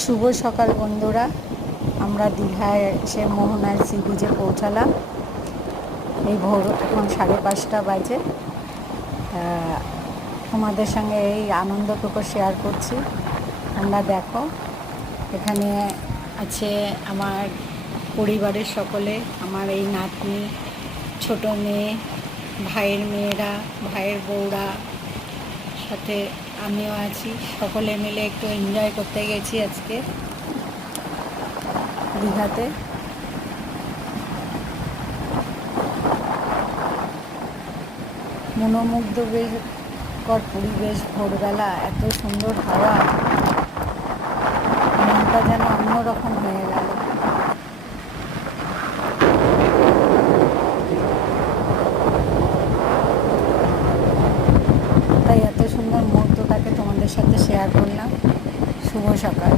শুভ সকাল বন্ধুরা, আমরা দীঘায় এসে মোহনার সি বিচে পৌঁছালাম। এই ভোর এখন 5:30 বাজে। তোমাদের সঙ্গে এই আনন্দটুকু শেয়ার করছি। তোমরা দেখো, এখানে আছে আমার পরিবারের সকলে, আমার এই নাতনি, ছোট মেয়ে, ভাইয়ের মেয়েরা, ভাইয়ের বউরা, সাথে আমিও আছি। সকলে মিলে একটু এনজয় করতে গেছি আজকে দীঘাতে। মনোমুগ্ধকর পরিবেশ, ভোরবেলা এত সুন্দর হাওয়া, মনটা যেন অন্যরকম হয়ে গেল। তাই এত সুন্দর মুহূর্তটাকে তোমাদের সাথে শেয়ার করলাম। শুভ সকাল।